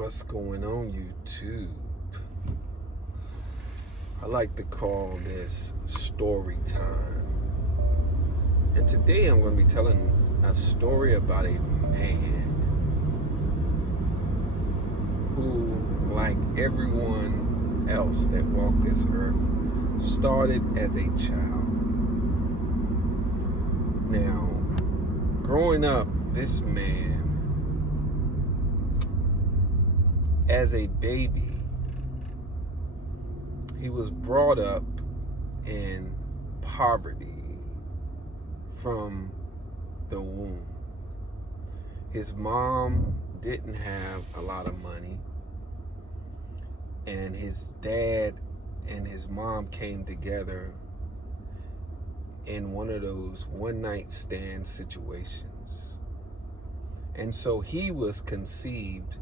What's going on, YouTube? I like to call this story time. And today I'm going to be telling a story about a man who, like everyone else that walked this earth, started as a child. Now, growing up, this man, as a baby, he was brought up in poverty from the womb. His mom didn't have a lot of money, and his dad and his mom came together in one of those one-night stand situations. And so he was conceived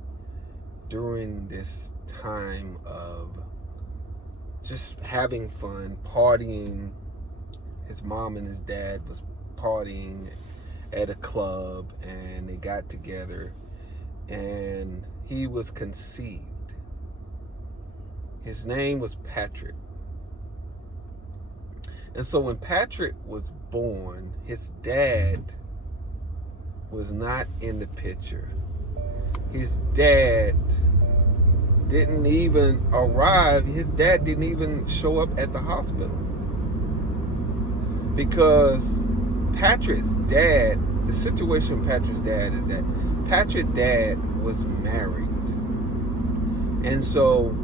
during this time of just having fun, partying. His mom and his dad was partying at a club, and they got together, and he was conceived. His name was Patrick. And so when Patrick was born, his dad was not in the picture. His dad didn't even arrive. His dad didn't even show up at the hospital. Because Patrick's dad, the situation with Patrick's dad is that Patrick's dad was married. And so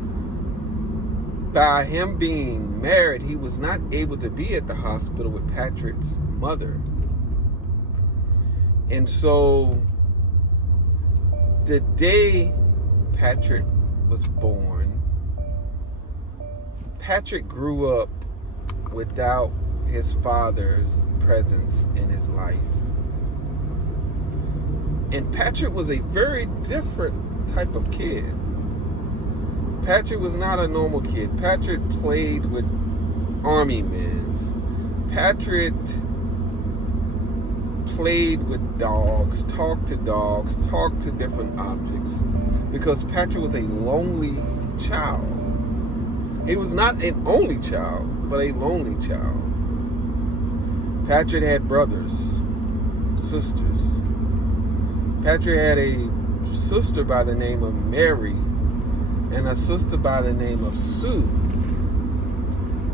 by him being married, he was not able to be at the hospital with Patrick's mother. And so the day Patrick was born, Patrick grew up without his father's presence in his life. And Patrick was a very different type of kid. Patrick was not a normal kid. Patrick played with army men. Patrick played with dogs, talked to different objects, because Patrick was a lonely child. He was not an only child, but a lonely child. Patrick had brothers, sisters. Patrick had a sister by the name of Mary and a sister by the name of Sue.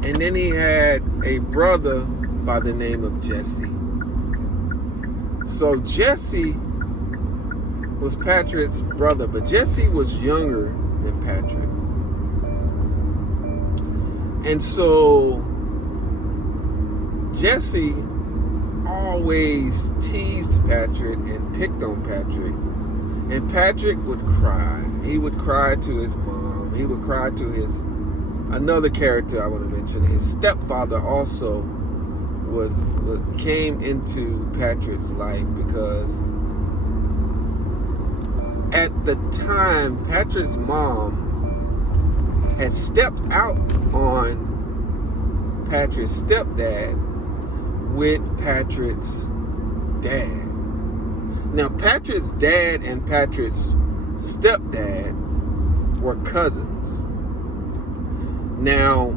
And then he had a brother by the name of Jesse. So Jesse was Patrick's brother, but Jesse was younger than Patrick. And so Jesse always teased Patrick and picked on Patrick. And Patrick would cry. He would cry to his mom. He would cry to his, another character I want to mention, his stepfather also came into Patrick's life, because at the time Patrick's mom had stepped out on Patrick's stepdad with Patrick's dad. Now Patrick's dad and Patrick's stepdad were cousins. Now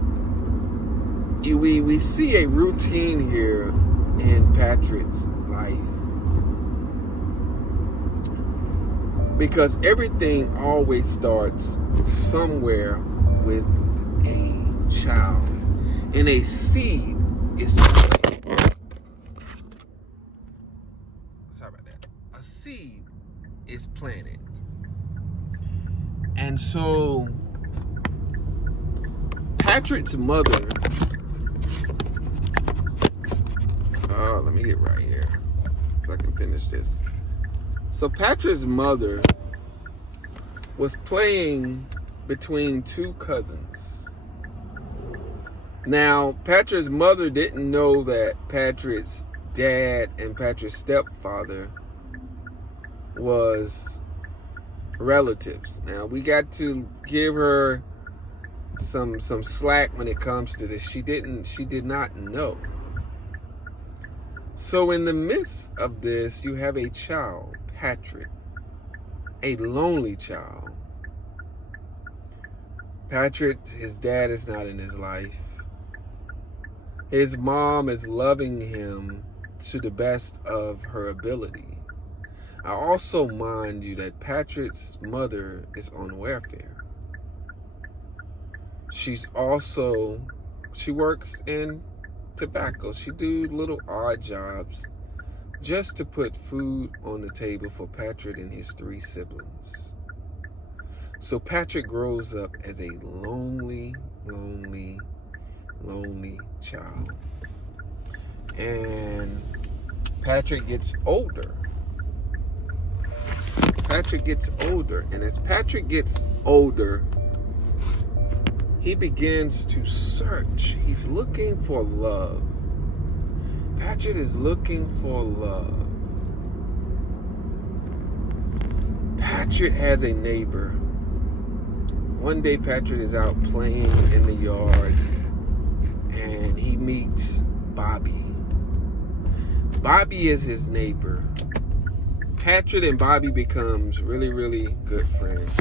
we see a routine here in Patrick's life, because everything always starts somewhere with a child, and a seed is planted. Sorry about that. A seed is planted. And so Patrick's mother, let me get right here so I can finish this. So Patrick's mother was playing between two cousins. Now, Patrick's mother didn't know that Patrick's dad and Patrick's stepfather was relatives. Now, we got to give her some slack when it comes to this. She did not know. So in the midst of this, you have a child, Patrick, a lonely child, Patrick, his dad is not in his life. His mom is loving him to the best of her ability. I also mind you that Patrick's mother is on welfare. She works in tobacco. She do little odd jobs just to put food on the table for Patrick and his 3 siblings. So Patrick grows up as a lonely child. And Patrick gets older. And as Patrick gets older, he begins to search. He's looking for love. Patrick is looking for love. Patrick has a neighbor. One day Patrick is out playing in the yard and he meets Bobby. Bobby is his neighbor. Patrick and Bobby becomes really good friends.